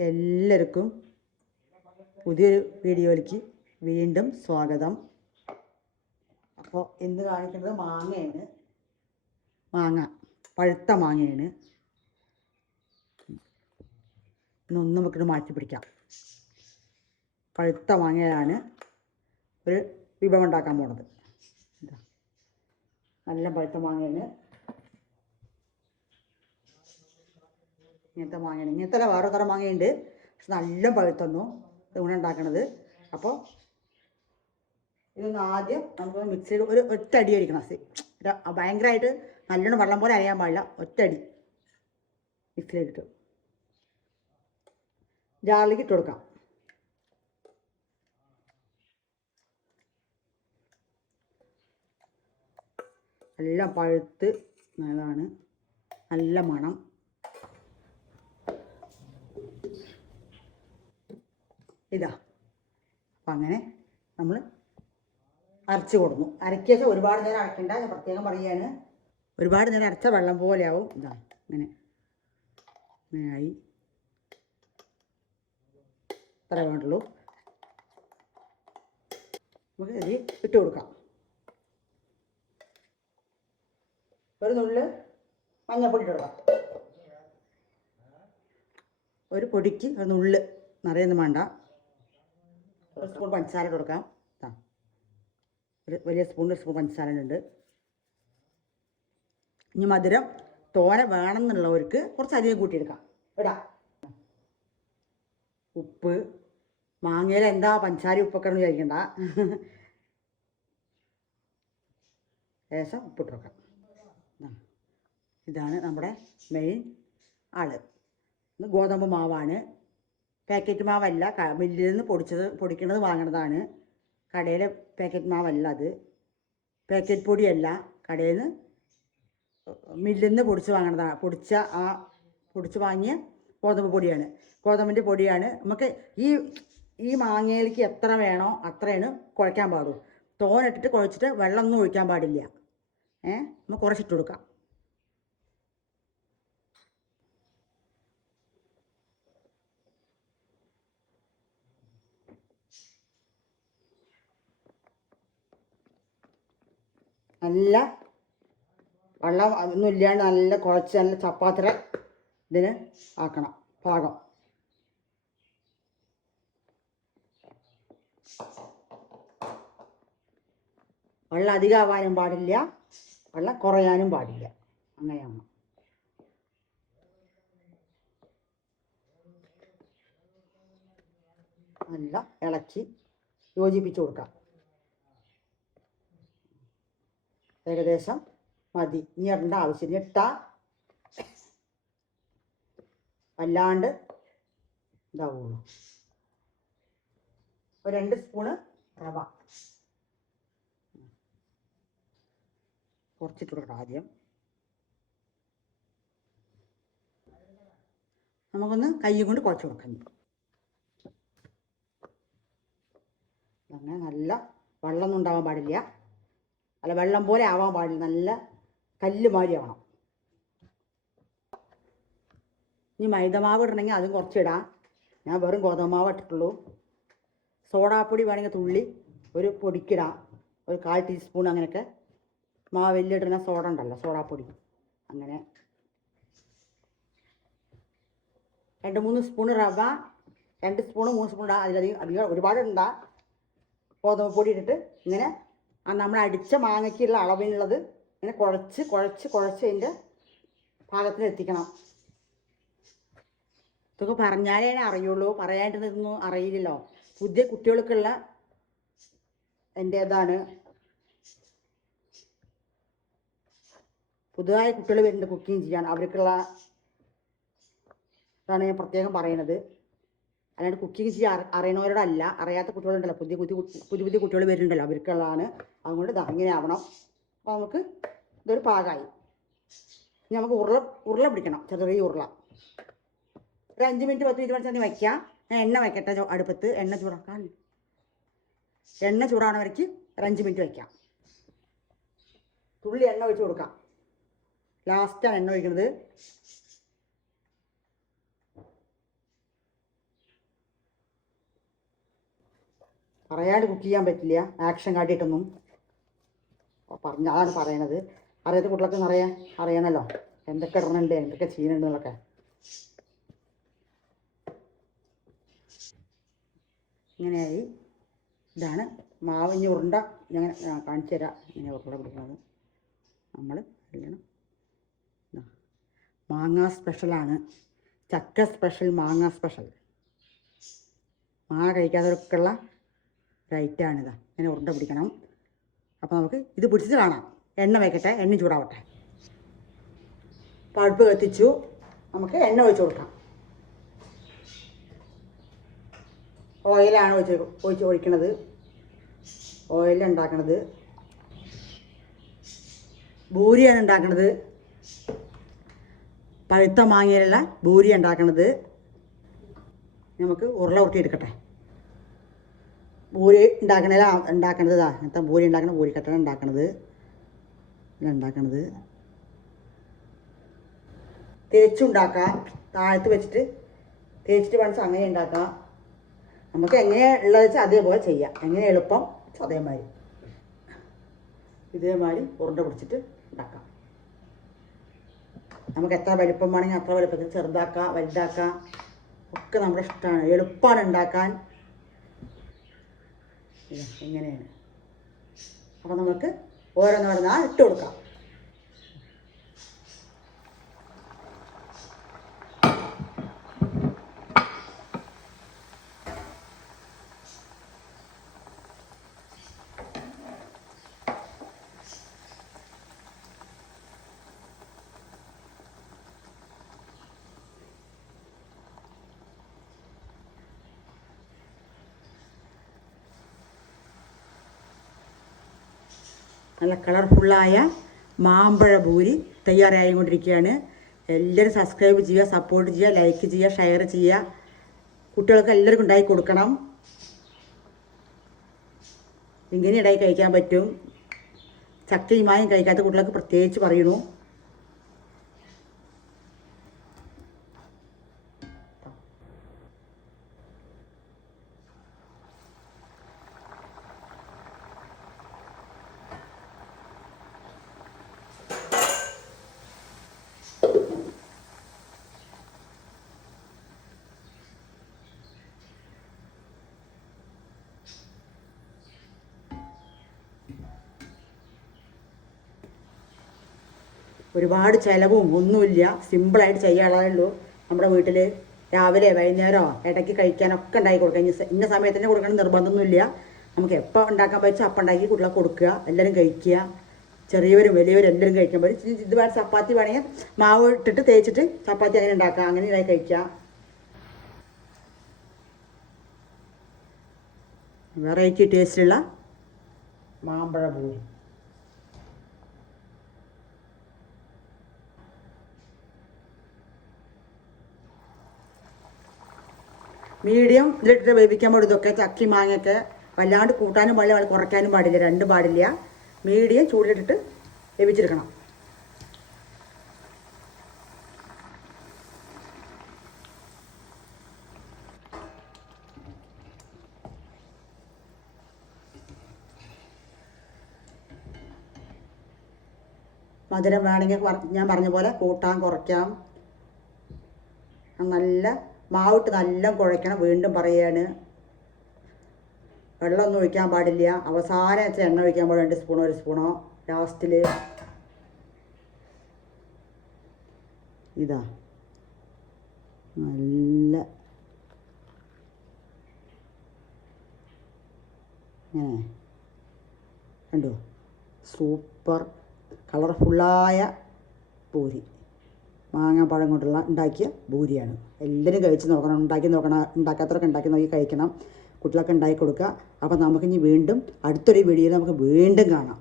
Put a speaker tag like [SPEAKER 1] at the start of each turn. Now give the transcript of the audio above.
[SPEAKER 1] എല്ലാവർക്കും പുതിയൊരു വീഡിയോയിലേക്ക് വീണ്ടും സ്വാഗതം. അപ്പോൾ ഇന്ന് കാണിക്കുന്നത് മാങ്ങയാണ്. മാങ്ങ പഴുത്ത മാങ്ങയാണ്. ഇന്നൊന്ന് നമുക്ക് മാറ്റി പിടിക്കാം. പഴുത്ത മാങ്ങയാണ് ഒരു വിഭവം ഉണ്ടാക്കാൻ പോണത്. നല്ല പഴുത്ത മാങ്ങയാണ്. ഇങ്ങനത്തെ മാങ്ങയാണ്. ഇങ്ങനത്തെ വേറെ തരം മാങ്ങയുണ്ട്. പക്ഷെ നല്ല പഴുത്തൊന്നു ഇതുകൊണ്ട് ഉണ്ടാക്കണത്. അപ്പോൾ ഇതൊന്ന് ആദ്യം നമുക്ക് മിക്സിയിൽ ഒരു ഒറ്റടി അടിക്കണം ഭയങ്കരമായിട്ട് നല്ലോണം വെള്ളം പോലെ അറിയാൻ പാടില്ല. ഒറ്റടി മിക്സിയിലിട്ട് ജാറിലേക്ക് ഇട്ട് കൊടുക്കാം. എല്ലാം പഴുത്ത് നല്ലതാണ്. നല്ല മണം. ഇതാ. അപ്പം അങ്ങനെ നമ്മൾ അരച്ച് കൊടുക്കും. അരക്കിയൊക്കെ ഒരുപാട് നേരം അരക്കണ്ട. ഞാൻ പ്രത്യേകം പറയുകയാണ് ഒരുപാട് നേരം അരച്ച വെള്ളം പോലെ ആവും ഇതാ ഇങ്ങനെ. അങ്ങനെയായി ആയി. ഇത്ര വേണ്ടുള്ളൂ നമുക്ക് അരി ഇട്ട് കൊടുക്കാം. ഒരു നുള്ള് മഞ്ഞപ്പൊടി ഇട്ട് കൊടുക്കാം. ഒരു പൊടിക്ക് ഒരു നുള്ള്. നിറയൊന്നും വേണ്ട. ഒരു സ്പൂൺ പഞ്ചസാര കൊടുക്കാം. ആ ഒരു വലിയ സ്പൂൺ ഒരു സ്പൂൺ പഞ്ചസാര ഉണ്ട്. ഇനി മധുരം തോന വേണമെന്നുള്ളവർക്ക് കുറച്ച് അധികം കൂട്ടിയെടുക്കാം ഇടാം. ഉപ്പ് മാങ്ങയിൽ എന്താ പഞ്ചസാര ഉപ്പൊക്കെ വിചാരിക്കണ്ട. ലേശം ഉപ്പിട്ട് ഇതാണ് നമ്മുടെ മെയിൻ ആൾ. ഗോതമ്പ് മാവാണ്. പാക്കറ്റ് മാവല്ല. മില്ലിൽ നിന്ന് പൊടിച്ചത് പൊടിക്കണത് വാങ്ങണതാണ്. കടയിലെ പാക്കറ്റ് മാവല്ല അത്. പാക്കറ്റ് പൊടിയല്ല. കടയിൽ നിന്ന് മില്ലിൽ നിന്ന് പൊടിച്ച് വാങ്ങണതാണ് പൊടിച്ച ആ പൊടിച്ച് വാങ്ങിയ ഗോതമ്പ് പൊടിയാണ്. ഗോതമ്പിന്റെ പൊടിയാണ്. നമുക്ക് ഈ ഈ മാങ്ങയിലേക്ക് എത്ര വേണോ അത്രയാണ് കുഴയ്ക്കാൻ പാടുള്ളൂ. തോനിട്ടിട്ട് കുഴച്ചിട്ട് വെള്ളമൊന്നും ഒഴിക്കാൻ പാടില്ല. ഏഹ് നമുക്ക് കുറച്ചിട്ട് കൊടുക്കാം. നല്ല വെള്ളം ഒന്നും ഇല്ലാണ്ട് നല്ല കുഴച്ച് നല്ല ചപ്പാത്തിര ഇതിന് ആക്കണം. പാകം. വെള്ളം അധികം ആവാനും പാടില്ല. വെള്ളം കുറയാനും പാടില്ല. അങ്ങനെയാണ്. നല്ല ഇളക്കി യോജിപ്പിച്ച് കൊടുക്കാം. ഏകദേശം മതി. ഇനി ഇടേണ്ട ആവശ്യം ഇട്ട. വല്ലാണ്ട് ഇതാവുള്ളൂ. ഒരു രണ്ട് സ്പൂണ് റവ. കുറച്ചിട്ടുള്ള ആദ്യം. നമുക്കൊന്ന് കൈ കൊണ്ട് കുഴച്ച് കൊടുക്കാം. അങ്ങനെ നല്ല വെള്ളമൊന്നും ഉണ്ടാവാൻ പാടില്ല. അല്ല വെള്ളം പോലെ ആവാൻ പാടില്ല. നല്ല കല്ല് മാതിരി ആവണം. ഇനി മൈദമാവ് ഇടണമെങ്കിൽ അതും കുറച്ചിടാം. ഞാൻ വെറും ഗോതമ്പ് മാവ് ഇട്ടിട്ടുള്ളൂ. സോഡാപ്പൊടി വേണമെങ്കിൽ തുള്ളി ഒരു പൊടിക്കിടാം. ഒരു കാൽ ടീസ്പൂൺ അങ്ങനെയൊക്കെ. മാവ് വലിയിടുന്ന സോഡ ഉണ്ടല്ലോ സോഡാപ്പൊടി. അങ്ങനെ. രണ്ട് മൂന്ന് സ്പൂൺ റവ രണ്ട് സ്പൂൺ മൂന്ന് സ്പൂൺ ഇടാം. അതിലധികം അധികം ഒരുപാട് ഉണ്ടാ ഗോതമ്പ് പൊടി ഇട്ടിട്ട് ഇങ്ങനെ ആ നമ്മൾ അടിച്ച മാങ്ങയ്ക്കുള്ള അളവിനുള്ളത് ഇങ്ങനെ കുഴച്ച് കുഴച്ച് കുഴച്ച് അതിന്റെ പാകത്തിലെത്തിക്കണം. ഇതൊക്കെ പറഞ്ഞാലേ അറിയുള്ളൂ. പറയാണ്ടിരുന്നൊന്നും അറിയില്ലല്ലോ. പുതിയ കുട്ടികൾക്കുള്ള എന്റെ ഇതാണ്. പുതുതായ കുട്ടികൾ വരുന്നുണ്ട് കുക്കിംഗ് ചെയ്യാൻ. അവർക്കുള്ള ഇതാണ് ഞാൻ പ്രത്യേകം പറയണത് അല്ലാണ്ട് കുക്കിംഗ് ചെയ്യാൻ അറി- അറിയണവരോടല്ല അറിയാത്ത കുട്ടികളുണ്ടല്ലോ. പുതിയ പുതിയ പുതിയ പുതിയ കുട്ടികൾ വരുന്നുണ്ടല്ലോ. അവർക്കുള്ളതാണ്. അതുകൊണ്ട് ഇതാ ഇങ്ങനെ ആവണം അപ്പോൾ നമുക്ക് ഇതൊരു പാകമായി ഇനി നമുക്ക് ഉരുള ഉരുള പിടിക്കണം. ചെറിയ ഉരുള. ഒരു അഞ്ച് മിനിറ്റ് പത്ത് മിനിറ്റ് വെച്ചാൽ വയ്ക്കാം. ഞാൻ എണ്ണ വയ്ക്കട്ടെ അടുപ്പത്ത്. എണ്ണ ചൂടാക്കാൻ. എണ്ണ ചൂടാണ ഒരു അഞ്ച് മിനിറ്റ് വയ്ക്കാം. തുള്ളി എണ്ണ ഒഴിച്ച് കൊടുക്കാം. ലാസ്റ്റാണ് എണ്ണ ഒഴിക്കുന്നത് പറയാണ്ട് കുക്ക് ചെയ്യാൻ പറ്റില്ല. ആക്ഷൻ കാട്ടിയിട്ടൊന്നും. പറഞ്ഞ അതാണ് പറയണത്. അറിയാത്ത കുട്ടികൾക്ക് നിറയെ അറിയണമല്ലോ എന്തൊക്കെ ഇടണുണ്ട് എന്തൊക്കെ ചെയ്യുന്നുണ്ട് എന്നൊക്കെ. ഇങ്ങനെയായി. ഇതാണ് മാവ് ഇനി ഉരുണ്ട. ഞാൻ കാണിച്ചു തരാം. ഇങ്ങനെ ഉരുണ്ട കൊടുക്കുന്നത്. നമ്മൾ അറിയണം. മാങ്ങ സ്പെഷ്യലാണ് ചക്ക സ്പെഷ്യൽ മാങ്ങ സ്പെഷ്യൽ മാങ്ങ കഴിക്കാത്തവർക്കുള്ള ഒരു അങ്ങനെ ഉരുണ്ട പിടിക്കണം. അപ്പോൾ നമുക്ക് ഇത് പിടിച്ചിട്ട് കാണാം. എണ്ണ വയ്ക്കട്ടെ എണ്ണ ചൂടാവട്ടെ. പഴുപ്പ് കത്തിച്ചു. നമുക്ക് എണ്ണ ഒഴിച്ച് കൊടുക്കാം. ഓയിലാണ് ഒഴിച്ച് ഒഴിച്ച് ഒഴിക്കണത്. ഓയിലുണ്ടാക്കണത് ഭൂരിയാണ് ഉണ്ടാക്കണത്. പഴുത്ത മാങ്ങയിലുള്ള ഭൂരി ഉണ്ടാക്കണത്. നമുക്ക് ഉരുള ഉരുട്ടി എടുക്കട്ടെ. ഭൂരി ഉണ്ടാക്കണേ ഉണ്ടാക്കണത് ഇതാ. ഇങ്ങനത്തെ പൂരി ഉണ്ടാക്കണ ഭൂരിക്കട്ട ഉണ്ടാക്കണത്. ഉണ്ടാക്കണത്. തേച്ചുണ്ടാക്കാം. താഴത്ത് വെച്ചിട്ട് തേച്ചിട്ട് വേണം അങ്ങനെ ഉണ്ടാക്കാം. നമുക്ക് എങ്ങനെ ഉള്ളത് വെച്ചാൽ അതേപോലെ ചെയ്യാം. എങ്ങനെ എളുപ്പം അതേമാതിരി. ഇതേമാതിരി ഉരുണ്ട പിടിച്ചിട്ട് ഉണ്ടാക്കാം. നമുക്ക് എത്ര വലിപ്പം വേണമെങ്കിൽ അത്ര വലിപ്പത്തിൽ ചെറുതാക്കാം വലുതാക്കാം. ഒക്കെ നമ്മുടെ ഇഷ്ടമാണ്. എളുപ്പമാണ് ഉണ്ടാക്കാൻ. ഇങ്ങനെയാണ്. അപ്പോൾ നമുക്ക് ഓരോന്നോരോന്നാ ഇട്ട് കൊടുക്കാം. നല്ല കളർഫുള്ളായ മാമ്പഴ പൂരി തയ്യാറായിക്കൊണ്ടിരിക്കുകയാണ്. എല്ലാവരും സബ്സ്ക്രൈബ് ചെയ്യുക സപ്പോർട്ട് ചെയ്യുക ലൈക്ക് ചെയ്യുക ഷെയർ ചെയ്യുക. കുട്ടികൾക്ക് എല്ലാവർക്കും ഉണ്ടാക്കി കൊടുക്കണം. ഇങ്ങനെ ഇടയിൽ കഴിക്കാൻ പറ്റും. ചക്കയും മായും കഴിക്കാത്ത കുട്ടികൾക്ക് പ്രത്യേകിച്ച് പറയണു. ഒരുപാട് ചിലവും ഒന്നുമില്ല. സിമ്പിളായിട്ട് ചെയ്യാനുള്ളതേ ഉള്ളൂ നമ്മുടെ വീട്ടിൽ രാവിലെ വൈകുന്നേരമോ ഇടയ്ക്ക് കഴിക്കാനൊക്കെ ഉണ്ടാക്കി കൊടുക്കുക. ഇന്ന സമയത്ത് തന്നെ കൊടുക്കണം നിർബന്ധമൊന്നുമില്ല. നമുക്ക് എപ്പോൾ ഉണ്ടാക്കാൻ പറ്റും അപ്പം ഉണ്ടാക്കി കുട്ടികളെ കൊടുക്കുക. എല്ലാവരും കഴിക്കുക. ചെറിയവരും വലിയവരും എല്ലാവരും കഴിക്കാൻ പറ്റും. ഇത് വേണം ചപ്പാത്തി വേണമെങ്കിൽ മാവ് ഇട്ടിട്ട് തേച്ചിട്ട് ചപ്പാത്തി അങ്ങനെ ഉണ്ടാക്കുക. അങ്ങനെ ഉണ്ടാക്കി കഴിക്കുക. വെറൈറ്റി ടേസ്റ്റുള്ള മാമ്പഴ പൂരി. മീഡിയം ഇതിലിട്ടിട്ട് വേവിക്കാൻ പാടും ഇതൊക്കെ ചക്കി മാങ്ങയൊക്കെ വല്ലാണ്ട് കൂട്ടാനും പാടില്ല കുറയ്ക്കാനും പാടില്ല രണ്ടും പാടില്ല. മീഡിയം ചൂടിലിട്ടിട്ട് വേവിച്ചെടുക്കണം. മധുരം വേണമെങ്കിൽ ഞാൻ പറഞ്ഞ പോലെ കൂട്ടാൻ കുറയ്ക്കാം. നല്ല മാവിട്ട് നല്ല കുഴയ്ക്കണം വീണ്ടും പറയാണ്. വെള്ളമൊന്നും ഒഴിക്കാൻ പാടില്ല. അവസാനം വെച്ചാൽ എണ്ണ ഒഴിക്കാൻ പാടില്ല രണ്ട് സ്പൂണോ ഒരു സ്പൂണോ. ലാസ്റ്റിൽ ഇതാ. നല്ല ഇങ്ങനെ കണ്ടോ? സൂപ്പർ കളർഫുള്ളായ പൂരി. മാങ്ങാപ്പഴം കൊണ്ടുള്ള ഉണ്ടാക്കിയ ഭൂരിയാണ്. എല്ലാവരും കഴിച്ച് നോക്കണം ഉണ്ടാക്കി നോക്കണം ഉണ്ടാക്കാത്തവരൊക്കെ ഉണ്ടാക്കി നോക്കി കഴിക്കണം. കുട്ടികളൊക്കെ ഉണ്ടാക്കി കൊടുക്കുക. അപ്പോൾ നമുക്കിനി വീണ്ടും അടുത്തൊരു വീഡിയോയിൽ നമുക്ക് വീണ്ടും കാണാം.